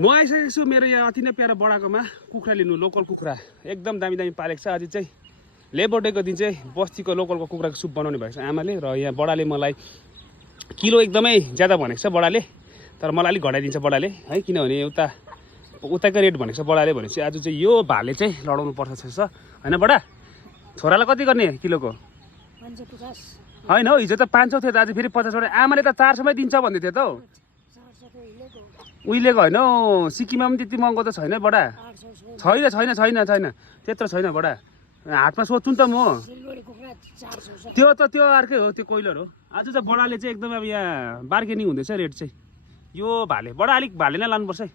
म आइसकेको छु मेरो यहाँ अति नै प्यारो बडाकोमा कुखुरा लिनु लोकल कुखुरा एकदम दामी दामी पालेको छ। आज चाहिँ लेबर डेको दिन चाहिँ बस्तीको लोकलको कुखुराको सुप बनाउने भएको छ आमाले र यहाँ बडाले मलाई किलो एकदमै ज्यादा भनेको छ बडाले तर मलाई अलिक घटाइदिन्छ बडाले है किनभने उताकै रेट भनेको छ बडाले भनेपछि आज चाहिँ यो भाले चाहिँ लडाउनु पर्छ छ हैन बडा छोरालाई कति गर्ने किलोको 550 हैन हौ हिजो त 500 थियो त आज फेरि 50 वटा आमाले त 400 मै दिन्छ भन्दै थियो त हौ उहिलेको होइन हौ सिक्किममा पनि त्यति महँगो त छैन बडा छैन त्यत्रो छैन बडा हाटमा सोध्छु नि त म त्यो अर्कै हो त्यो कोइलर हो। आज चाहिँ बडाले चाहिँ एकदम अब यहाँ बार्गेनिङ हुँदैछ रेट चाहिँ यो भाले बडा अलिक भाले नै लानुपर्छ है।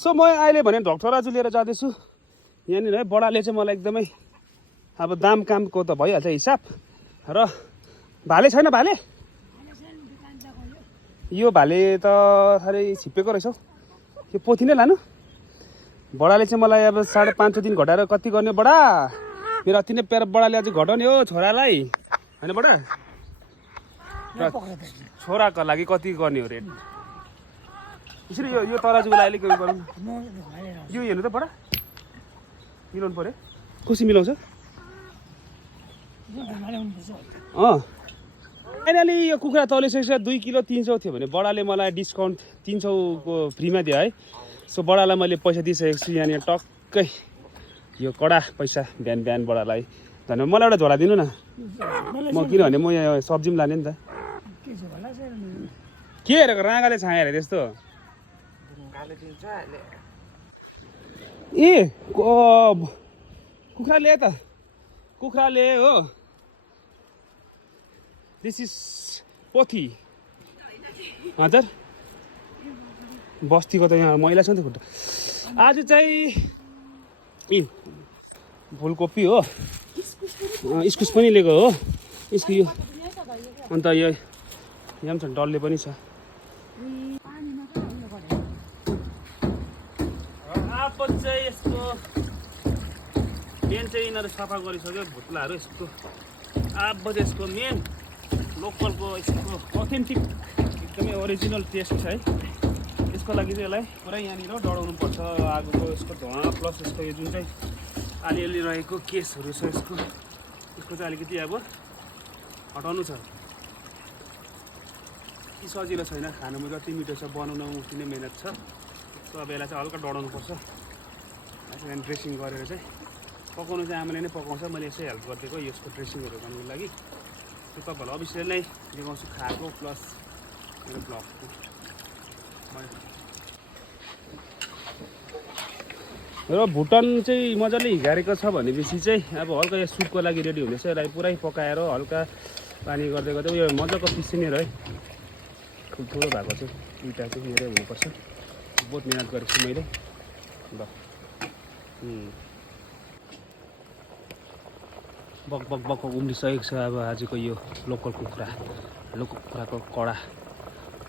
सो म अहिले भने डक्टर आज लिएर जाँदैछु यहाँनिर है बडाले चाहिँ मलाई एकदमै अब दाम कामको त भइहाल्छ हिसाब र भाले छैन भाले यो भाले त साह्रै छिप्पेको रहेछ हौ यो पोथी नै लानु बडाले चाहिँ मलाई अब 550 दिन घटाएर कति गर्ने बडा मेरो अति नै प्यारो बडाले आज घटाउने हो छोरालाई होइन बडा छोराको लागि कति गर्ने हो रेट यसरी यो तराजुलाई अलिक गरौँ यो हेर्नु त बडा मिलाउनु पऱ्यो कसरी मिलाउँछ फाइनली यो कुखुरा तलिसकेको 2 किलो 300 थियो भने बडाले मलाई डिस्काउन्ट 300 को फ्रीमा दियो है। सो बडालाई मैले पैसा दिइसकेको छु यहाँनिर टक्कै यो कडा पैसा बिहान बडालाई धन्यवाद। मलाई एउटा झोला दिनु न म किनभने म यहाँ सब्जी पनि लाने नि त के हेरेको राँगाले छाएर त्यस्तो ए कुखुरा ल्याए त कुखुरा ल्याए हो दिस इज पोथी हजुर बस्तीको त यहाँ मैला छ नि त खुट्टा आज चाहिँ ए फुलकोपी हो इस्कुस पनि लिएको हो यसको यो अन्त यो यहाँ पनि छ डल्ले पनि छ अब चाहिँ यसको मेन चाहिँ यिनीहरू सफा गरिसक्यो भुत्लाहरू यसको अब चाहिँ यसको मेन लोकलको यसको अथेन्टिक एकदमै ओरिजिनल टेस्ट छ है। यसको लागि चाहिँ यसलाई पुरै यहाँनिर डढाउनु पर्छ आगोको यसको धुवा प्लस यसको यो जुन चाहिँ अलिअलि रहेको केसहरू छ यसको चाहिँ अलिकति अब हटाउनु छ। यी सजिलो छैन खानुमा जति मिठो छ बनाउनु उति नै मिहिनेत छ। सो अब यसलाई चाहिँ हल्का डढाउनु पर्छ त्यसलाई ड्रेसिङ गरेर चाहिँ पकाउनु चाहिँ आमाले नै पकाउँछ मैले यसै हेल्प गरिदिएको यसको ड्रेसिङहरू गर्नुको लागि। त्यो तपाईँहरूलाई अवश्य नै देखाउँछु खाएको प्लस मेरो ब्लगको र भुटन चाहिँ मजाले हिगारेको छ भनेपछि चाहिँ अब हल्का यो सुपको लागि रेडी हुँदैछ यसलाई पुरै पकाएर हल्का पानी गर्दै गर्दै उयो मजाको पिसिने है ठुलो भएको चाहिँ दुईवटा चाहिँ मेरै हुनुपर्छ बहुत मिहिनेत गरेको छु मैले ल बक उम्रिसकेको छ अब आजको यो लोकल कुखुराको कडा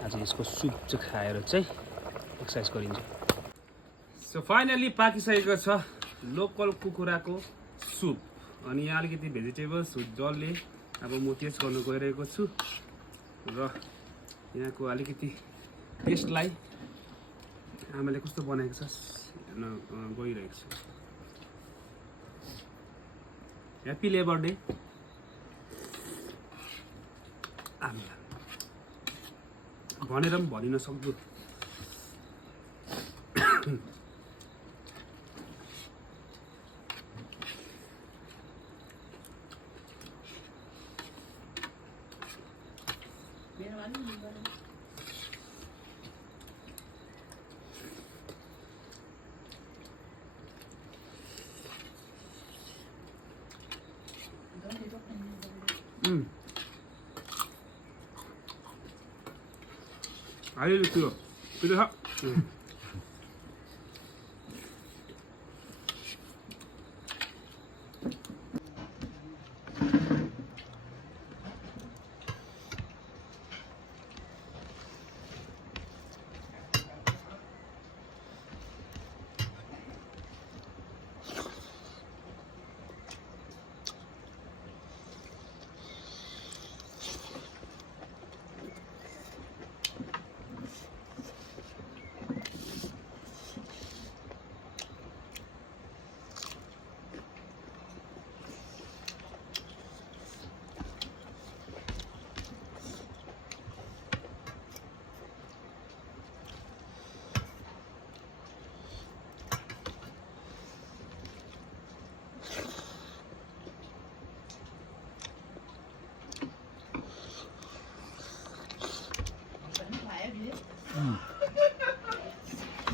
आज यसको सुप चाहिँ खाएर चाहिँ एक्सर्साइज गरिन्छ। सो फाइनली पाकिसकेको छ लोकल कुखुराको सुप अनि यहाँ अलिकति भेजिटेबल्स जसले अब म टेस्ट गर्नु गइरहेको छु र यहाँको अलिकति टेस्टलाई आमाले कस्तो बनाएको छ हेर्न गइरहेको छु। ह्याप्पी लेबर डे भनेर पनि भनिन सक्दो अहिले त्यो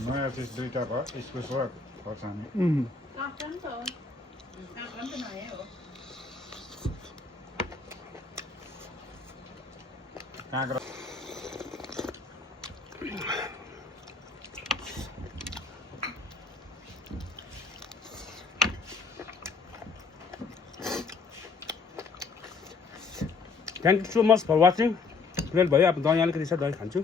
नयाँ चिज दुईटा भयो इस्कुस र खोर्सानी काँक्रा नि त हो काँक्रा नि त नयाँ हो काँक्रा thank you so much for watching प्लेट भयो अब दही अलिकति छ दही खान्छु